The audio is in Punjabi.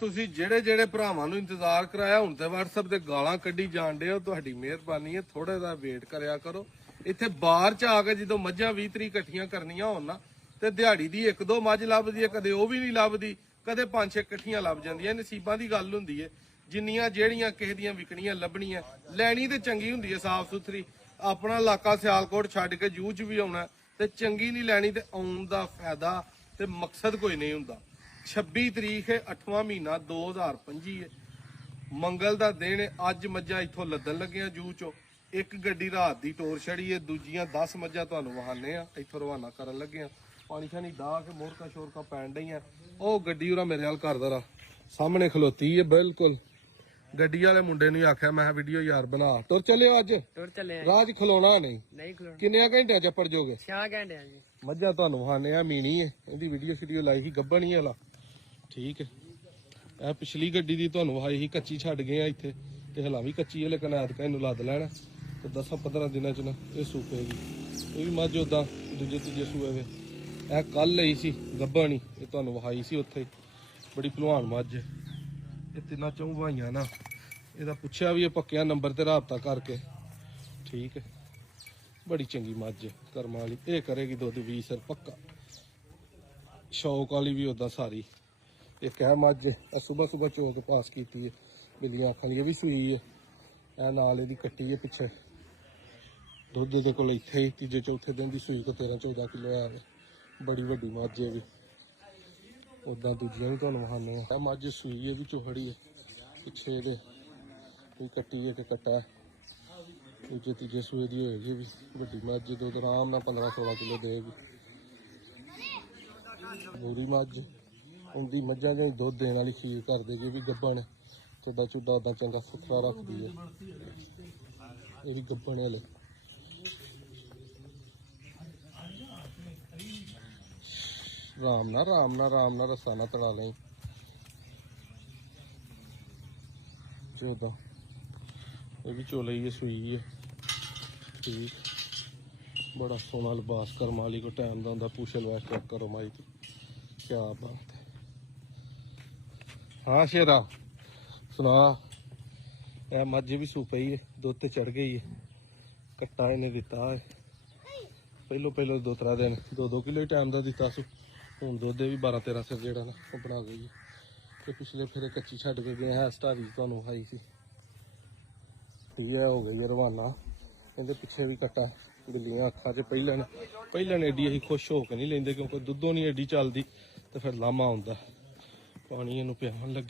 ਤੁਸੀਂ ਜਿਹੜੇ ਭਰਾਵਾਂ ਨੂੰ ਇੰਤਜ਼ਾਰ ਕਰਾਇਆ ਹੁਣ ਤੇ WhatsApp ਤੇ ਗਾਲਾਂ ਕੱਢੀ ਜਾਂਦੇ ਹੋ, ਤੁਹਾਡੀ ਮਿਹਰਬਾਨੀ ਹੈ, ਥੋੜਾ ਜਿਹਾ ਵੇਟ ਕਰਿਆ ਕਰੋ। ਇੱਥੇ ਬਾਹਰ ਚ ਆ ਕੇ ਜਦੋਂ ਮੱਝਾਂ 20 ਤਰੀਕ ਇਕੱਠੀਆਂ ਕਰਨੀਆਂ ਹੋਣ ਨਾ ਤੇ ਦਿਹਾੜੀ ਦੀ ਇੱਕ ਦੋ ਮੱਝ ਲੱਭਦੀ ਹੈ, ਕਦੇ ਉਹ ਵੀ ਨਹੀਂ ਲੱਭਦੀ, ਕਦੇ 5-6 ਇਕੱਠੀਆਂ ਲੱਭ ਜਾਂਦੀਆਂ। ਨਸੀਬਾਂ ਦੀ ਗੱਲ ਹੁੰਦੀ ਹੈ। ਜਿੰਨੀਆਂ ਜਿਹੜੀਆਂ ਕਿਸੇ ਦੀਆਂ ਵਿਕਣੀਆਂ ਲੱਭਣੀਆਂ, ਲੈਣੀ ਤੇ ਚੰਗੀ ਹੁੰਦੀ ਹੈ, ਸਾਫ਼ ਸੁਥਰੀ। ਆਪਣਾ ਇਲਾਕਾ ਸਿਆਲਕੋਟ ਛੱਡ ਕੇ ਜੂਹ ਚ ਵੀ ਆਉਣਾ ਤੇ ਚੰਗੀ ਨਹੀਂ ਲੈਣੀ ਤੇ ਆਉਣ ਦਾ ਫਾਇਦਾ ਤੇ ਮਕਸਦ ਕੋਈ ਨਹੀਂ ਹੁੰਦਾ। 26 ਤਰੀਕ ਹੈ 8ਵਾਂ ਮਹੀਨਾ 2025 ਹੈ, ਮੰਗਲ ਦਾ ਦਿਨ ਹੈ। ਅੱਜ ਮੱਝਾਂ ਇੱਥੋਂ ਲੱਦਣ ਲੱਗੀਆਂ ਜੂਹ ਚੋਂ। ਇੱਕ ਗੱਡੀ ਰਾਤ ਦੀ ਟੋਰ ਛੜੀ ਹੈ, ਦੂਜੀਆਂ 10 ਮੱਝਾਂ ਤੁਹਾਨੂੰ ਵਹਾਨੇ ਆ ਇੱਥੋਂ ਰਵਾਨਾ ਕਰਨ ਲੱਗੇ ਆ। ਪਾਣੀ ਛਾਣੀ ਡਾਹ ਕੇ ਮੋਰਕਾ ਸ਼ੋਰਕਾ ਪੈਣ ਡਈਆਂ। ਉਹ ਗੱਡੀ ਉਹਰਾ ਮੇਰੇ ਹਾਲ ਕਰਦਾ ਸਾਹਮਣੇ ਖਲੋਤੀ ਹੈ ਬਿਲਕੁਲ। ਗੱਡੀ ਵਾਲੇ ਮੁੰਡੇ ਨੂੰ ਆਖਿਆ ਮੈਂ ਵੀਡੀਓ ਯਾਰ ਬਣਾ। ਤੁਰ ਚੱਲਿਓ ਅੱਜ? ਤੁਰ ਚੱਲੇ। ਰਾਜ ਖਲੋਣਾ ਨਹੀਂ ਖਲੋਣਾ। ਕਿੰਨੇ ਘੰਟਿਆਂ ਚ ਪੜ ਜਾਓਗੇ? 6 ਘੰਟਿਆਂ ਜੀ। ਮੱਝਾਂ ਤੁਹਾਨੂੰ ਵਹਾਨੇ ਆ, ਮੀਣੀ ਹੈ, ਇਹਦੀ ਵੀਡੀਓ ਲਾਈ ਸੀ, ਗੱਭਣ ਹੀ ਵਾਲਾ। ਠੀਕ ਹੈ। ਇਹ ਪਿਛਲੀ ਗੱਡੀ ਦੀ ਤੁਹਾਨੂੰ ਵਹਾਈ ਸੀ, ਕੱਚੀ ਛੱਡ ਗਏ ਆ ਇੱਥੇ ਤੇ ਹਲਾ ਵੀ ਕੱਚੀ ਹੈ, ਲੇਕਿਨ ਐਤਕਾਂ ਇਹਨੂੰ ਲੱਦ ਲੈਣਾ ਤੇ 10-15 ਦਿਨਾਂ ਚ ਨਾ ਇਹ ਸੂਪੇਗੀ। ਇਹ ਵੀ ਮੱਝ ਉਦਾਂ ਦੂਜੇ ਤੀਜੇ ਸੂਏ ਵੇ। ਇਹ ਕੱਲ ਲਈ ਸੀ ਗੱਭਣ ਹੀ, ਇਹ ਤੁਹਾਨੂੰ ਵਹਾਈ ਸੀ ਉੱਥੇ। ਬੜੀ ਭਲਵਾਨ ਮੱਝ ਹੈ। ਇਹ ਤਿੰਨਾਂ ਚੋਂ ਭਾਈਆਂ ਨਾ ਇਹਦਾ ਪੁੱਛਿਆ ਵੀ ਇਹ ਪੱਕਿਆ ਨੰਬਰ ਤੇ ਰਾਬਤਾ ਕਰਕੇ। ਠੀਕ ਹੈ। ਬੜੀ ਚੰਗੀ ਮੱਝ ਹੈ ਕਰਮਾਂ ਵਾਲੀ। ਇਹ ਕਰੇਗੀ ਦੁੱਧ 20 ਸਿਰ ਪੱਕਾ। ਸ਼ੌਕ ਵਾਲੀ ਵੀ ਉਦਾਂ ਸਾਰੀ। ਇੱਕ ਹੈ ਮੱਝ ਸੁਬਹ ਚੋ ਕੇ ਪਾਸ ਕੀਤੀ ਹੈ, ਬਿੱਲੀਆਂ ਅੱਖਾਂ ਦੀ। ਇਹ ਵੀ ਸੂਈ ਹੈ। ਇਹ ਨਾਲ ਇਹਦੀ ਕੱਟੀ ਹੈ ਪਿੱਛੇ। ਦੁੱਧ ਦੇ ਕੋਲ ਇੱਥੇ ਹੀ ਤੀਜੇ ਚੌਥੇ ਦਿਨ ਦੀ ਸੂਈ ਕੋ 13-14 ਕਿਲੋ ਆ। ਬੜੀ ਵੱਡੀ ਮੱਝ ਹੈ ਵੀ। ਉਦਾਂ ਦੂਜੀਆਂ ਵੀ ਤੁਹਾਨੂੰ ਵਹਾਨੇ ਆ। ਮੱਝ ਸੂਈ ਹੈ ਵੀ ਚੋਹੜੀ ਹੈ, ਪਿੱਛੇ ਇਹਦੇ ਕੋਈ ਕੱਟੀ ਹੈ ਕਿ ਕੱਟਾ ਹੈ। ਦੂਜੇ ਤੀਜੇ ਸੂਏ ਦੀ ਹੋਏਗੀ ਵੀ ਵੱਡੀ ਮੱਝ। ਦੁੱਧ ਆਰਾਮ ਨਾਲ 15-16 ਕਿਲੋ ਦੇਗੀ। ਬੂਰੀ ਮੱਝ ਹੁੰਦੀ ਮੱਝਾਂ ਦੇ ਦੁੱਧ ਦੇਣ ਵਾਲੀ ਖੀਰ ਕਰ ਦੇਗੀ। ਵੀ ਗੱਭਣ ਤੁਹਾਡਾ ਚੁੱਡਾ ਉਦਾਂ ਚੰਗਾ ਸੁਥਰਾ ਰੱਖਦੀ ਹੈ। ਇਹ ਵੀ ਗੱਭਣ ਵਾਲੇ। ਆਰਾਮ ਨਾਲ ਰਸਾ ਨਾ ਤੜਾ ਲਈ। 14 ਇਹ ਵੀ ਚੋਲੇ ਹੀ ਸੂਈ ਹੈ। ਠੀਕ। ਬੜਾ ਸੋਹਣਾ ਲਿਬਾਸ ਕਰਮ ਵਾਲੀ ਕੋ ਟਾਈਮ ਦਾ ਹੁੰਦਾ। ਪੂਛਲ ਵਾਸ਼ ਚੈੱਕ ਕਰੋ ਮਾਈ ਦੀ, ਕਿਆ ਬਾਤ ਹੈ। ਹਾਂ ਸ਼ੇਰਾ ਸੁਣਾ। ਇਹ ਮੱਝ ਵੀ ਸੂ ਪਈ ਹੈ, ਦੁੱਧ ਤੇ ਚੜ ਗਈ ਹੈ। ਕੱਟਾ ਇਹਨੇ ਦਿੱਤਾ ਹੈ ਪਹਿਲੋਂ 2-3 ਦਿਨ 2-2 ਕਿਲੋ ਟਾਈਮ ਦਾ ਦਿੱਤਾ ਸੀ। ਹੁਣ ਦੁੱਧ ਵੀ 12-13 ਸਿਰ ਜਿਹੜਾ ਨਾ ਉਹ ਬਣਾ ਗਈ ਹੈ। ਤੇ ਪਿਛਲੇ ਫਿਰ ਕੱਚੀ ਛੱਡ ਕੇ ਗਏ ਹੈ ਸਟਾਰੀ ਤੁਹਾਨੂੰ ਖਾਈ ਸੀ। ਠੀਕ ਹੈ, ਹੋ ਗਈ ਰਵਾਨਾ। ਇਹਦੇ ਪਿੱਛੇ ਵੀ ਕੱਟਾ ਬਿੱਲੀਆਂ ਅੱਖਾਂ 'ਚ। ਪਹਿਲਾਂ ਨੇ ਐਡੀ ਅਸੀਂ ਖੁਸ਼ ਹੋ ਕੇ ਨਹੀਂ ਲੈਂਦੇ ਕਿਉਂਕਿ ਦੁੱਧੋਂ ਨਹੀਂ ਐਡੀ ਚੱਲਦੀ ਤੇ ਫਿਰ ਲਾਮਾ ਆਉਂਦਾ। ਪਾਣੀ ਇਹਨੂੰ ਪਿਆਉਣ ਲੱਗੇ।